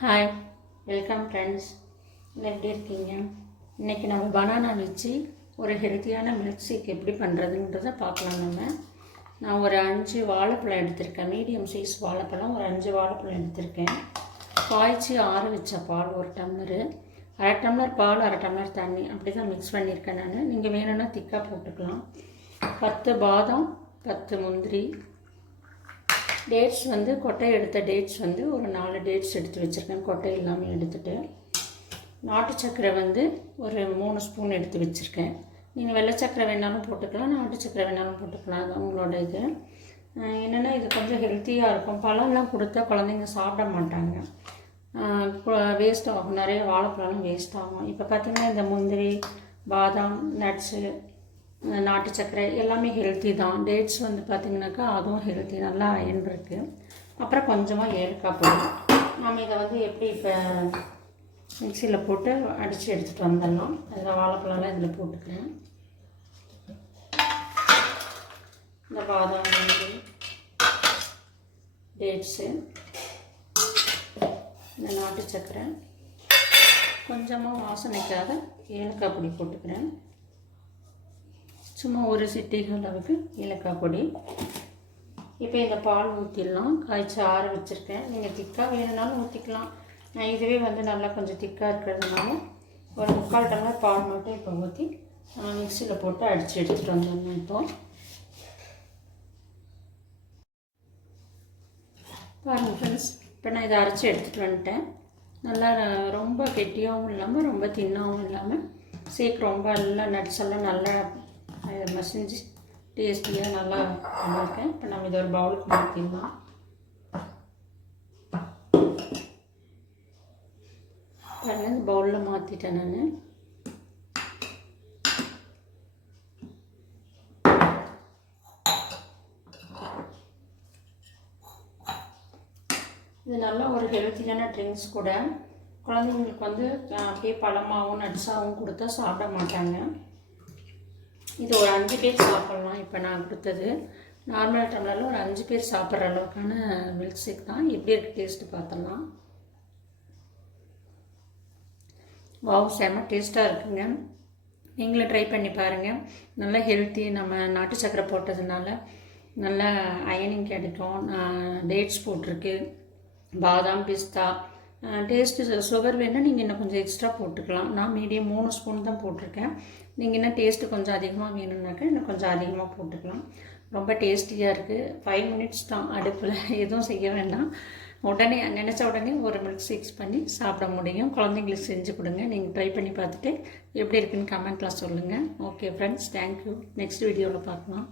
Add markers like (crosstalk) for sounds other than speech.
Hi welcome friends எப்படி இருக்கீங்க? இன்றைக்கி நம்ம பனானா வச்சு ஒரு ஹெல்த்தியான மில்க் ஷேக் எப்படி பண்ணுறதுன்றதை பார்க்கலாம் நம்ம. நான் ஒரு அஞ்சு வாழைப்பழம் எடுத்திருக்கேன். மீடியம் சைஸ் வாழைப்பழம் ஒரு அஞ்சு வாழைப்பழம் எடுத்திருக்கேன். காய்ச்சி ஆற வச்ச பால் ஒரு டம்ளரு அரை டம்ளர் பால் அரை டம்ளர் தண்ணி அப்படி தான் மிக்ஸ் பண்ணியிருக்கேன் நான். நீங்கள் வேணும்னா திக்காக போட்டுக்கலாம். பத்து பாதாம் பத்து முந்திரி டேட்ஸ் வந்து கொட்டை எடுத்த டேட்ஸ் வந்து ஒரு நாலு டேட்ஸ் எடுத்து வச்சுருக்கேன். கொட்டை இல்லாமல் எடுத்துகிட்டு நாட்டு சக்கரை வந்து ஒரு மூணு ஸ்பூன் எடுத்து வச்சுருக்கேன். நீங்கள் வெள்ளை சர்க்கரை வேணாலும் போட்டுக்கலாம் நாட்டு சக்கரை வேணாலும் போட்டுக்கலாம். அது உங்களோட இது. என்னென்னா இது கொஞ்சம் ஹெல்த்தியாக இருக்கும். பழம்லாம் கொடுத்தா குழந்தைங்க சாப்பிட மாட்டாங்க. வேஸ்ட் ஆகும். நிறைய வாழைப்பழம் வேஸ்ட் ஆகும். இப்போ பார்த்திங்கன்னா இந்த முந்திரி பாதாம் நட்ஸு நாட்டு சர்க்கரை எல்லாமே ஹெல்த்தி தான். டேட்ஸ் வந்து பார்த்திங்கனாக்கா அதுவும் ஹெல்த்தி நல்லா அயன் இருக்குது அப்புறம் கொஞ்சமாக ஏலக்காய் பொடி. நம்ம இதை வந்து எப்படி இப்போ மிக்சியில் போட்டு அடித்து எடுத்துகிட்டு வந்துடலாம். அதில் வாழைப்பழம்லாம் இதில் போட்டுக்கிறேன் இந்த பாதாம் டேட்ஸு இந்த நாட்டு சர்க்கரை. கொஞ்சமாக வாசனைக்காக ஏலக்காய் பொடி போட்டுக்கிறேன். சும்மா ஒரு சிட்டிகள் அளவுக்கு ஏலக்காய் பொடி. இப்போ இந்த பால் ஊற்றிடலாம் காய்ச்சி ஆற வச்சுருக்கேன். நீங்கள் திக்காக வேணும்னாலும் ஊற்றிக்கலாம் நான் இதுவே வந்து நல்லா கொஞ்சம் திக்காக இருக்கிறதுனால ஒரு முக்கால் டம்ளர் பால் மட்டும் இப்போ ஊற்றி மிக்சியில் போட்டு அடித்து எடுத்துகிட்டு வந்துடணும் இப்போ. பாருங்கள் ஃப்ரெண்ட்ஸ் இப்போ நான் இதை அரைச்சி எடுத்துகிட்டு வந்துட்டேன். நல்லா ரொம்ப கெட்டியாகவும் இல்லாமல் ரொம்ப தின்னாகவும் இல்லாமல் சீக்கிரம் ரொம்ப நல்லா நட்ஸ் எல்லாம் நல்லா அது மசிஞ்சு டேஸ்டியாக நல்லா பண்ணியிருக்கேன் இப்போ நம்ம இதை ஒரு பவுலுக்கு மாற்றிடலாம் பாருங்கள் பவுலில் மாற்றிட்டேன் நான். இது நல்ல ஒரு ஹெல்த்தியான ட்ரிங்க்ஸ் கூட. குழந்தைங்களுக்கு வந்து அப்படியே பழமாகவும் நட்ஸாகவும் கொடுத்தா சாப்பிட மாட்டாங்க. இது ஒரு அஞ்சு பேர் சாப்பிட்லாம். இப்போ நான் கொடுத்தது. நார்மல் டம்ளரில் ஒரு அஞ்சு பேர் சாப்பிட்ற அளவுக்கான மில்க் ஷேக் தான். எப்படி இருக்குது டேஸ்ட்டு பார்த்துடலாம் வாவ் செம டேஸ்ட்டாக இருக்குங்க. நீங்களும் ட்ரை பண்ணி பாருங்கள் நல்லா ஹெல்த்தி நம்ம நாட்டு சக்கரை போட்டதுனால நல்லா அயனிங் கிடைக்கும். டேட்ஸ் போட்டிருக்கு. பாதாம் பிஸ்தா டேஸ்ட்டு சுகர் வேணால் நீங்கள் இன்னும் கொஞ்சம் எக்ஸ்ட்ரா போட்டுக்கலாம். நான் மீடியம் மூணு ஸ்பூன் தான் போட்டிருக்கேன். நீங்கள் இன்னும் டேஸ்ட்டு கொஞ்சம் அதிகமாக வேணும்னாக்கா இன்னும் கொஞ்சம் அதிகமாக போட்டுக்கலாம். ரொம்ப டேஸ்டியாக இருக்குது ஃபைவ் மினிட்ஸ் தான் அடுப்பில். (laughs) எதுவும் செய்ய வேண்டாம். உடனே நினச்ச உடனே ஒரு மில்க் ஷேக்ஸ் பண்ணி சாப்பிட முடியும். குழந்தைங்களுக்கு செஞ்சு கொடுங்க. நீங்கள் ட்ரை பண்ணி பார்த்துட்டு எப்படி இருக்குன்னு கமெண்ட்லாம் சொல்லுங்கள் ஓகே ஃப்ரெண்ட்ஸ் தேங்க்யூ நெக்ஸ்ட் வீடியோவில் பார்க்கலாம்.